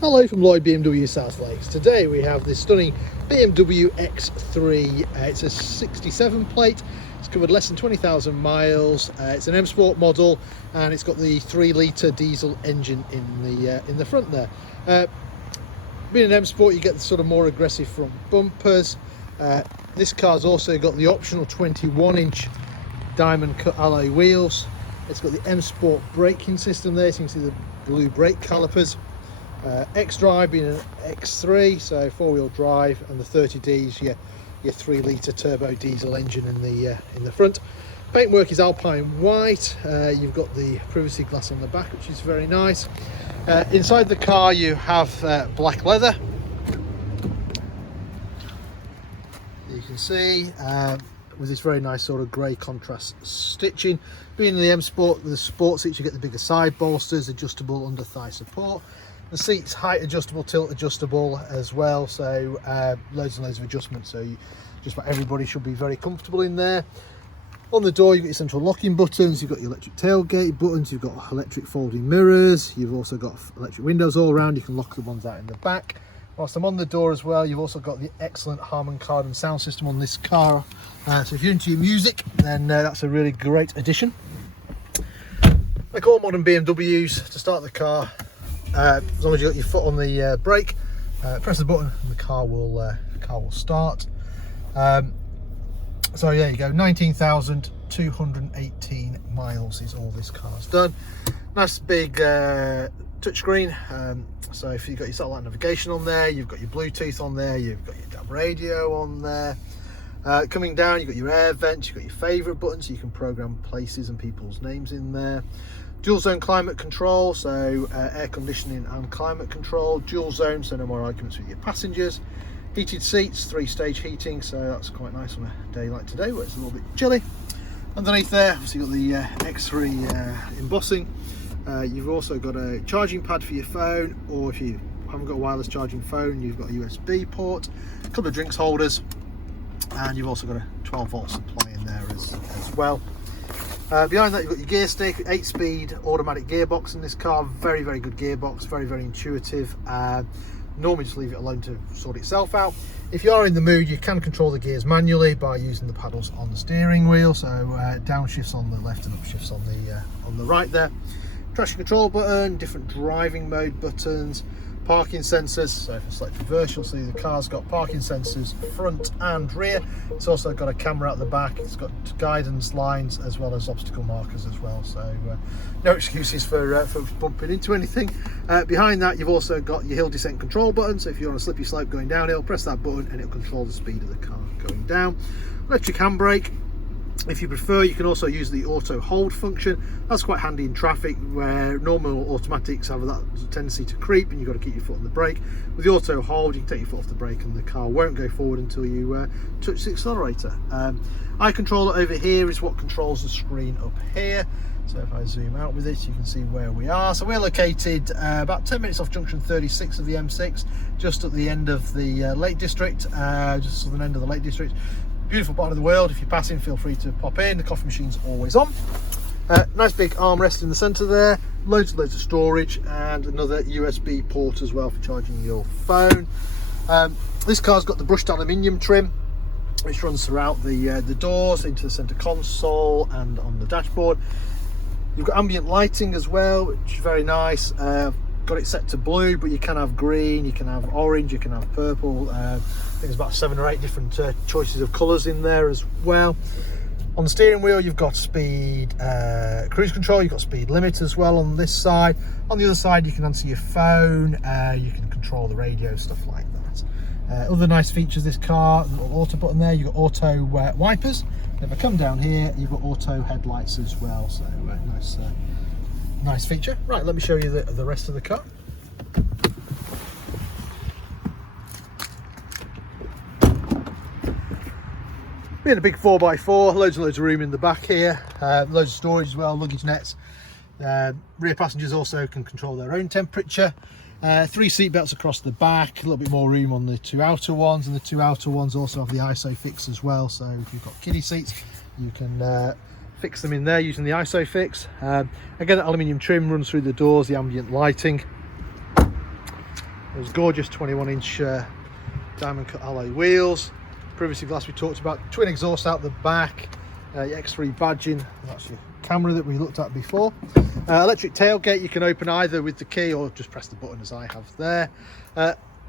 Hello from Lloyd BMW South Lakes. Today we have this stunning BMW X3. It's a 67 plate. It's covered less than 20,000 miles. It's an M Sport model, and it's got the 3-litre diesel engine in the front there. Being an M Sport, you get the sort of more aggressive front bumpers. This car's also got the optional 21-inch diamond cut alloy wheels. It's got the M Sport braking system there, so you can see the blue brake calipers. xDrive being an X3, so 4-wheel drive, and the 30D is your 3-litre turbo diesel engine in the front. Paintwork is Alpine White. You've got the privacy glass on the back, which is very nice. Inside the car you have black leather. You can see with this very nice sort of grey contrast stitching. Being in the M Sport, the sport seats, you get the bigger side bolsters, adjustable under thigh support. The seats height adjustable, tilt adjustable as well, so loads and loads of adjustments, so just about everybody should be very comfortable in there. On the door you've got your central locking buttons, you've got your electric tailgate buttons, you've got electric folding mirrors, you've also got electric windows all around. You can lock the ones out in the back. Whilst I'm on the door as well, you've also got the excellent Harman Kardon sound system on this car, so if you're into your music, then that's a really great addition. Like all modern BMWs, to start the car, as long as you got your foot on the brake, press the button and the car will start. So there you go, 19,218 miles is all this car's done. Nice big touchscreen, so if you've got your satellite navigation on there, you've got your Bluetooth on there, you've got your DAB radio on there. Coming down, you've got your air vents, you've got your favourite buttons, so you can program places and people's names in there. Dual zone climate control, so air conditioning and climate control. Dual zone, so no more arguments with your passengers. Heated seats, 3-stage heating, so that's quite nice on a day like today where it's a little bit chilly. Underneath there, obviously you've got the X3 embossing. You've also got a charging pad for your phone, or if you haven't got a wireless charging phone, you've got a USB port, a couple of drinks holders, and you've also got a 12-volt supply in there as well. Behind that you've got your gear stick, 8-speed automatic gearbox in this car. Very, very good gearbox, very, very intuitive. Normally just leave it alone to sort itself out. If you are in the mood, you can control the gears manually by using the paddles on the steering wheel, so downshifts on the left and upshifts on the right there. Traction control button, different driving mode buttons, parking sensors, so if I select reverse you'll see the car's got parking sensors front and rear. It's also got a camera at the back, it's got guidance lines as well as obstacle markers as well, so no excuses for bumping into anything. Behind that you've also got your hill descent control button, so if you're on a slippy slope going downhill, press that button and it'll control the speed of the car going down. Electric handbrake. If you prefer, you can also use the auto hold function. That's quite handy in traffic where normal automatics have that tendency to creep and you've got to keep your foot on the brake. With the auto hold, you can take your foot off the brake and the car won't go forward until you touch the accelerator. Eye controller over here is what controls the screen up here. So if I zoom out with it, you can see where we are. So we're located about 10 minutes off junction 36 of the M6, just at the end of the Lake District, just southern end of the Lake District. Beautiful part of the world. If you're passing, feel free to pop in. The coffee machine's always on. Nice big armrest in the centre there, loads of storage, and another USB port as well for charging your phone. This car's got the brushed aluminium trim which runs throughout the doors, into the centre console and on the dashboard. You've got ambient lighting as well, which is very nice. Got it set to blue, but you can have green, you can have orange, you can have purple. I think there's about 7 or 8 different choices of colours in there as well. On the steering wheel you've got speed cruise control, you've got speed limit as well on this side. On the other side you can answer your phone, you can control the radio, stuff like that. Other nice features this car, the little auto button there, you've got auto wipers. If I come down here you've got auto headlights as well, so nice feature. Right, let me show you the rest of the car. Being a big 4x4, loads and loads of room in the back here, loads of storage as well, luggage nets. Rear passengers also can control their own temperature. 3 seat belts across the back, a little bit more room on the 2 outer ones, and the 2 outer ones also have the ISOFIX as well, so if you've got kiddie seats you can fix them in there using the ISOFIX. Again, aluminium trim runs through the doors, the ambient lighting. Those gorgeous 21-inch diamond cut alloy wheels, privacy glass we talked about, twin exhaust out the back, your X3 badging, that's your camera that we looked at before. Electric tailgate, you can open either with the key or just press the button as I have there.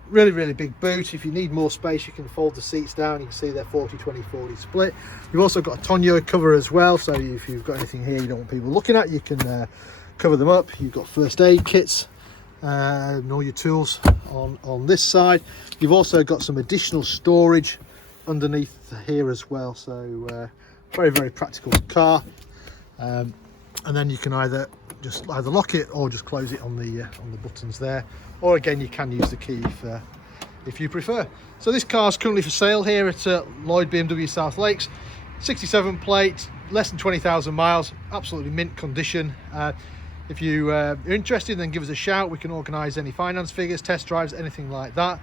Really big boot. If you need more space, you can fold the seats down. You can see they're 40-20-40 split. You've also got a tonneau cover as well, so if you've got anything here you don't want people looking at, you can cover them up. You've got first aid kits and all your tools on this side. You've also got some additional storage underneath here as well, so very practical car. And then you can either lock it or just close it on the buttons there, or again you can use the key if you prefer. So this car is currently for sale here at Lloyd BMW South Lakes. 67 plate, less than 20,000 miles, absolutely mint condition. If you are interested, then give us a shout. We can organise any finance figures, test drives, anything like that.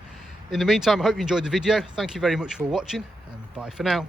In the meantime, I hope you enjoyed the video. Thank you very much for watching, and bye for now.